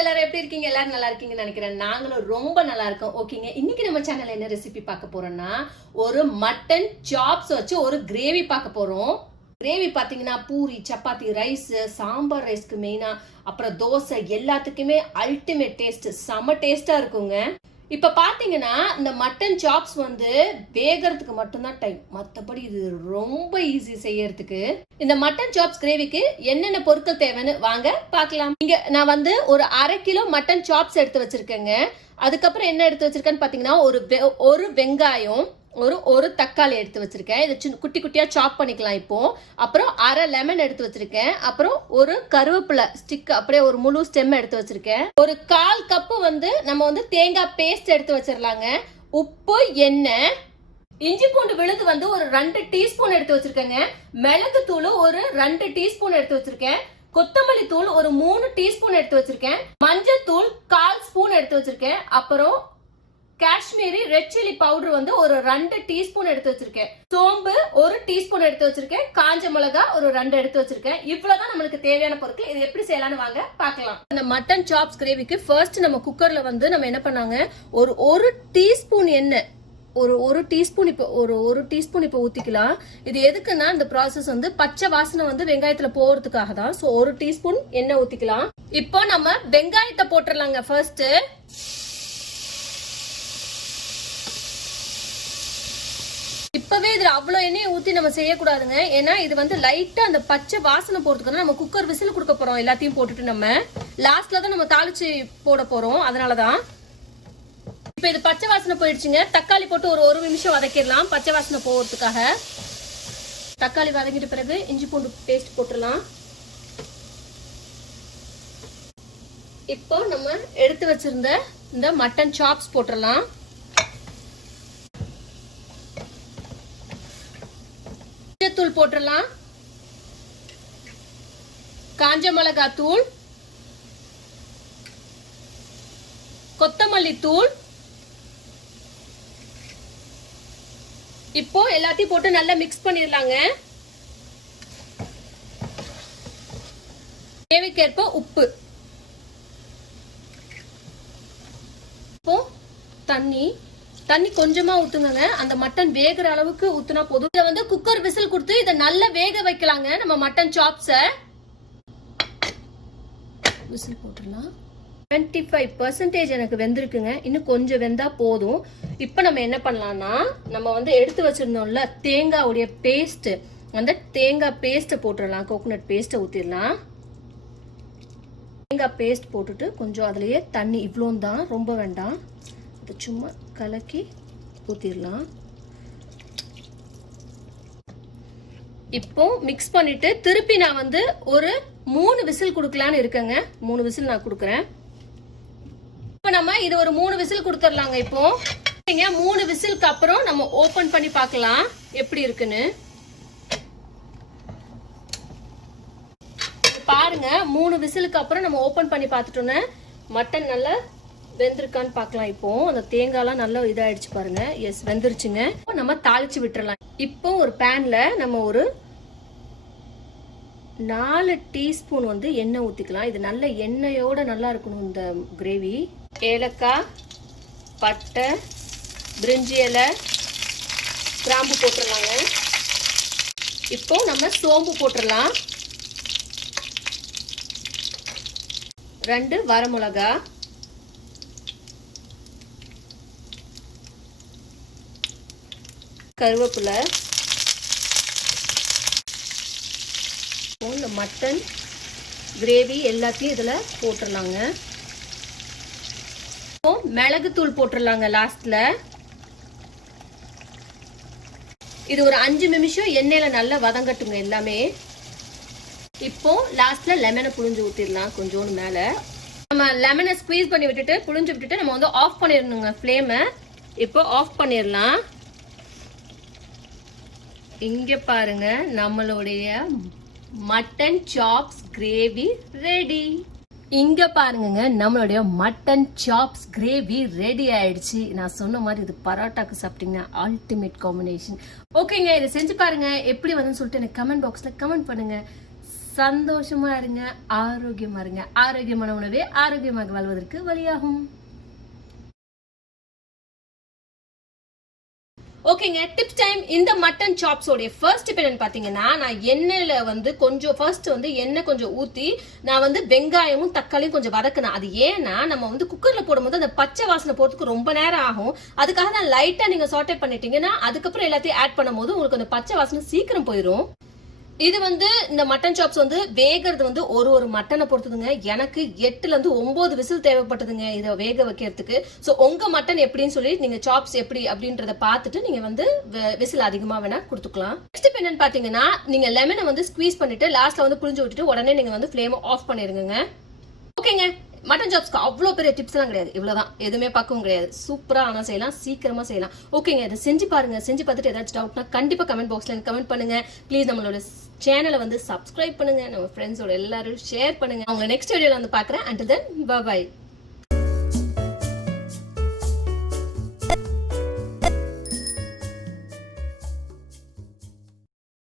எல்லாரும் எப்படி இருக்கீங்க? எல்லாரும் நல்லா இருக்கீங்கன்னு நினைக்கிறேன். நாங்களும் ரொம்ப நல்லா இருக்கோம். ஓகேங்க, இன்னைக்கு நம்ம சேனல்ல என்ன ரெசிபி பார்க்க போறோம்னா, ஒரு மட்டன் சாப்ஸ் வச்சு ஒரு கிரேவி பார்க்க போறோம். கிரேவி பாத்தீங்கன்னா பூரி, சப்பாத்தி, ரைஸ், சாம்பார் ரைஸ்க்கு மெயினா, அப்புறம் தோசை எல்லாத்துக்குமே அல்டிமேட் டேஸ்ட், செம டேஸ்டா இருக்குங்க. இப்ப பாத்தீங்கன்னா இந்த மட்டன் சாப்ஸ் வந்து வேகிறதுக்கு மட்டும்தான் டைம், மத்தபடி இது ரொம்ப ஈஸி செய்யறதுக்கு. இந்த மட்டன் சாப்ஸ் கிரேவிக்கு என்னென்ன பொருட்கள் தேவைன்னு வாங்க பார்க்கலாம். இங்க நான் வந்து ஒரு 1/2 கிலோ மட்டன் சாப்ஸ் எடுத்து வச்சிருக்கேங்க. அதுக்கப்புறம் என்ன எடுத்து வச்சிருக்கேன்னு பாத்தீங்கன்னா ஒரு வெங்காயம், ஒரு தக்காளி எடுத்து வச்சிருக்கேன். இதை குட்டி குட்டியா சாப் பண்ணிக்கலாம் இப்போ. அப்புறம் 1/2 லெமன் எடுத்து வச்சிருக்கேன். அப்புறம் ஒரு கருவேப்பிலை ஸ்டிக் அப்படியே ஒரு முழு ஸ்டெம் எடுத்து வச்சிருக்கேன். ஒரு 1/4 கப்பு வந்து நம்ம வந்து தேங்காய் பேஸ்ட் எடுத்து வச்சிடலாங்க. உப்பு, எண்ணெய், இஞ்சி பூண்டு விழுது வந்து ஒரு 2 டீஸ்பூன் எடுத்து வச்சிருக்கேங்க. மிளகு தூள் ஒரு 2 டீஸ்பூன் எடுத்து வச்சிருக்கேன். கொத்தமல்லி தூள் ஒரு 3 டீஸ்பூன் எடுத்து வச்சிருக்கேன். மஞ்சள் தூள் 1/4 ஸ்பூன் எடுத்து வச்சிருக்கேன். அப்புறம் காஷ்மீரி ரெட் சில்லி பவுடர் வந்து ஒரு 2 டீஸ்பூன் எடுத்து வச்சிருக்கேன். சோம்பு ஒரு டீஸ்பூன் எடுத்து வச்சிருக்கேன். காஞ்ச மிளகா ஒரு 2 எடுத்து வச்சிருக்கேன். இவ்வளவுதான் நம்மளுக்கு தேவையான பொருட்கள். இது எப்படி செய்யலாம்னு வாங்க பார்க்கலாம். இந்த மட்டன் சாப்ஸ் கிரேவிக்கு ஃபர்ஸ்ட் நம்ம குக்கர்ல வந்து நம்ம என்ன பண்ணாங்க, ஒரு டீஸ்பூன் எண்ணெய், ஒரு டீஸ்பூன் இப்போ ஒரு டீஸ்பூன் இப்போ ஊத்திக்கலாம். இது எதுக்குன்னா இந்த ப்ராசஸ் வந்து பச்சை வாசனை வந்து வெங்காயத்துல போறதுக்காக தான். சோ 1 டீஸ்பூன் எண்ணெய் ஊத்திக்கலாம். இப்போ நம்ம வெங்காயத்தை போட்டுடலாங்க. ஃபர்ஸ்ட் இப்பவே இதுல அவ்வளவு எண்ணெயை ஊத்தி நம்ம செய்யக்கூடாதுங்க. ஏன்னா இது வந்து லைட்டா அந்த பச்சை வாசனை போறதுக்கு நம்ம குக்கர் விசில் கொடுக்க போறோம். எல்லாத்தையும் போட்டுட்டு நம்ம லாஸ்ட்ல தான் நம்ம தாளிச்சு போட போறோம். அதனாலதான் இப்ப இது பச்சை வாசனை போயிடுச்சுங்க. தக்காளி போட்டு ஒரு நிமிஷம் வதக்கிடலாம் பச்சை வாசனை போறதுக்காக. தக்காளி வதங்கிட்ட பிறகு இஞ்சி பூண்டு பேஸ்ட் போட்டுடலாம். இப்போ நம்ம எடுத்து வச்சிருந்த இந்த மட்டன் சாப்ஸ் போட்டுடலாம். தூள் போட்டுடலாம். காஞ்ச மிளகாய் தூள், கொத்தமல்லி தூள். இப்போ எல்லாத்தையும் போட்டு நல்லா மிக்ஸ் பண்ணிடலாங்க. தேவைக்கேற்ப உப்பு. இப்போ தண்ணி கொஞ்சமா ஊத்துங்க. அந்த மட்டன் வேகிற அளவுக்கு ஊத்துனா போதும். இத வந்து குக்கர் விசில் கொடுத்து இத நல்லா வேக வைக்கலாங்க. நம்ம மட்டன் சாப்ஸ விசில் போட்டுடலாம். 25% எனக்கு வெந்திருக்குங்க. இன்னும் கொஞ்சம் வெந்தா போதும். இப்ப நம்ம என்ன பண்ணலாம்னா, நம்ம வந்து எடுத்து வச்சிருந்தோம்ல தேங்காவுடைய பேஸ்ட், அந்த தேங்காய் பேஸ்ட போட்டுடலாம். கோகோனட் பேஸ்ட ஊத்திடலாம். தேங்காய் பேஸ்ட் போட்டுட்டு கொஞ்சம் அதுலயே தண்ணி இவ்வளோ தான், ரொம்ப வேண்டாம். சும்மா கலக்கி ஊத்திடலாம். இப்போ மிக்ஸ் பண்ணிட்டு திருப்பி நான் வந்து ஒரு 3 விசில் கொடுக்கலான்னு இருக்கேங்க. 3 விசில் நான் கொடுக்கறேன். இப்போ நம்ம இது ஒரு 3 விசில் கொடுத்துடலாங்க. இப்போ 3 விசிலுக்கு அப்புறம் நம்ம ஓபன் பண்ணி பார்க்கலாம் எப்படி இருக்குன்னு. பாருங்க, 3 விசிலுக்கு அப்புறம் நம்ம ஓபன் பண்ணி பார்த்துட்டோம்னா மட்டன் நல்லா வெந்திருக்கான்னு பார்க்கலாம். இப்போ அந்த தேங்காய்லாம் நல்லா இதாயிடுச்சு பாருங்க. எஸ், வெந்துருச்சுங்க. நம்ம தாளிச்சு விட்டுறலாம். இப்போ ஒரு பேன்ல நம்ம ஒரு 4 டீஸ்பூன் வந்து எண்ணெய் ஊத்திக்கலாம். இது நல்ல எண்ணெயோட நல்லா இருக்கணும் இந்த கிரேவி. ஏலக்காய், பட்டை, பிரிஞ்சி இலை, கிராம்பு போட்டுடலாங்க. இப்போ நம்ம சோம்பு போட்டுடலாம். 2 வரமிளகா, கருவேப்பிலை, இந்த மட்டன் கிரேவி எல்லாத்தையும் இதுல போட்டுடலாங்க. மிளகு தூள் போட்டுடலாங்க லாஸ்ட்ல. இது ஒரு 5 நிமிஷம் எண்ணெயில நல்லா வதங்கட்டுங்க எல்லாமே. இப்போ லாஸ்ட்ல லெமனை புழிஞ்சு ஊத்திடலாம் கொஞ்சோண்டு மேல. நம்ம லெமனை ஸ்குவீஸ் பண்ணி விட்டுட்டு புழிஞ்சு விட்டுட்டு நம்ம வந்து ஆஃப் பண்ணிடணுங்க ஃப்ளேமை. இப்போ ஆஃப் பண்ணிடலாம். இங்க பாருங்க, நம்மளுடைய மட்டன் சாப்ஸ் கிரேவி ரெடி. இங்க பாருங்க, நம்மளுடைய மட்டன் சாப்ஸ் கிரேவி ரெடி ஆயிடுச்சு. நான் சொன்ன மாதிரி இது பரோட்டாக்கு சாப்பிட்டீங்கன்னா அல்டிமேட் காம்பினேஷன். ஓகேங்க, இதை செஞ்சு பாருங்க எப்படி வந்து சொல்லிட்டு எனக்கு கமெண்ட் பாக்ஸ்ல கமெண்ட் பண்ணுங்க. சந்தோஷமா இருங்க, ஆரோக்கியமா இருங்க. ஆரோக்கியமான உணவே ஆரோக்கியமாக வாழ்வதற்கு வழியாகும். ஓகேங்க, டிப்ஸ் டைம். இந்த மட்டன் சாப்ஸோடைய ஃபர்ஸ்ட் டிப் என்னன்னு பாத்தீங்கன்னா, நான் எண்ணெயில வந்து கொஞ்சம் ஃபர்ஸ்ட் வந்து எண்ணெய் கொஞ்சம் ஊத்தி நான் வந்து வெங்காயமும் தக்காளியும் கொஞ்சம் வதக்கினேன். அது ஏன்னா நம்ம வந்து குக்கர்ல போடும்போது அந்த பச்சை வாசனை போறதுக்கு ரொம்ப நேரம் ஆகும். அதுக்காக தான் லைட்டா நீங்க சாட்டே பண்ணிட்டீங்கன்னா அதுக்கப்புறம் எல்லாத்தையும் ஆட் பண்ணும்போது உங்களுக்கு அந்த பச்சை வாசனை சீக்கிரம் போயிடும். இது வந்து இந்த மட்டன் சாப்ஸ் வந்து வேகிறது வந்து ஒரு மட்டனை பொறுத்துதுங்க. எனக்கு 8ல இருந்து 9 விசில் தேவைப்பட்டதுங்க இதை வேக வைக்கிறதுக்கு. ஸோ உங்க மட்டன் எப்படின்னு சொல்லி நீங்க சாப்ஸ் எப்படி அப்படின்றத பார்த்துட்டு நீங்க வந்து விசில் அதிகமா வேணா கொடுத்துக்கலாம். நெக்ஸ்ட் என்னன்னு பாத்தீங்கன்னா, நீங்க லெமனை வந்து ஸ்குவீஸ் பண்ணிட்டு லாஸ்ட்ல வந்து புளிஞ்சு விட்டுட்டு உடனே நீங்க வந்து ஃப்ளேமை ஆஃப் பண்ணிருங்க. ஓகேங்க, மட்டன் சாப்ஸ்க்கு அவ்வளோ பெரிய டிப்ஸ் எல்லாம் கிடையாது, இவ்வளவுதான். எதுவுமே பார்க்கவும் கிடையாது. சூப்பரா ஆனா செய்யலாம், சீக்கிரமா செய்யலாம். ஓகேங்க, இதை செஞ்சு பாருங்க. செஞ்சு பார்த்துட்டு ஏதாச்சும் டவுட்னா கண்டிப்பா கமெண்ட் பாக்ஸ்ல கமெண்ட் பண்ணுங்க. ப்ளீஸ் நம்மளோட சேனலை வந்து சப்ஸ்கிரைப் பண்ணுங்க, நம்ம ஃப்ரெண்ட்ஸோட எல்லாரும் ஷேர் பண்ணுங்க. அவங்க நெக்ஸ்ட் வீடியோல வந்து பாக்குறேன். until then bye bye.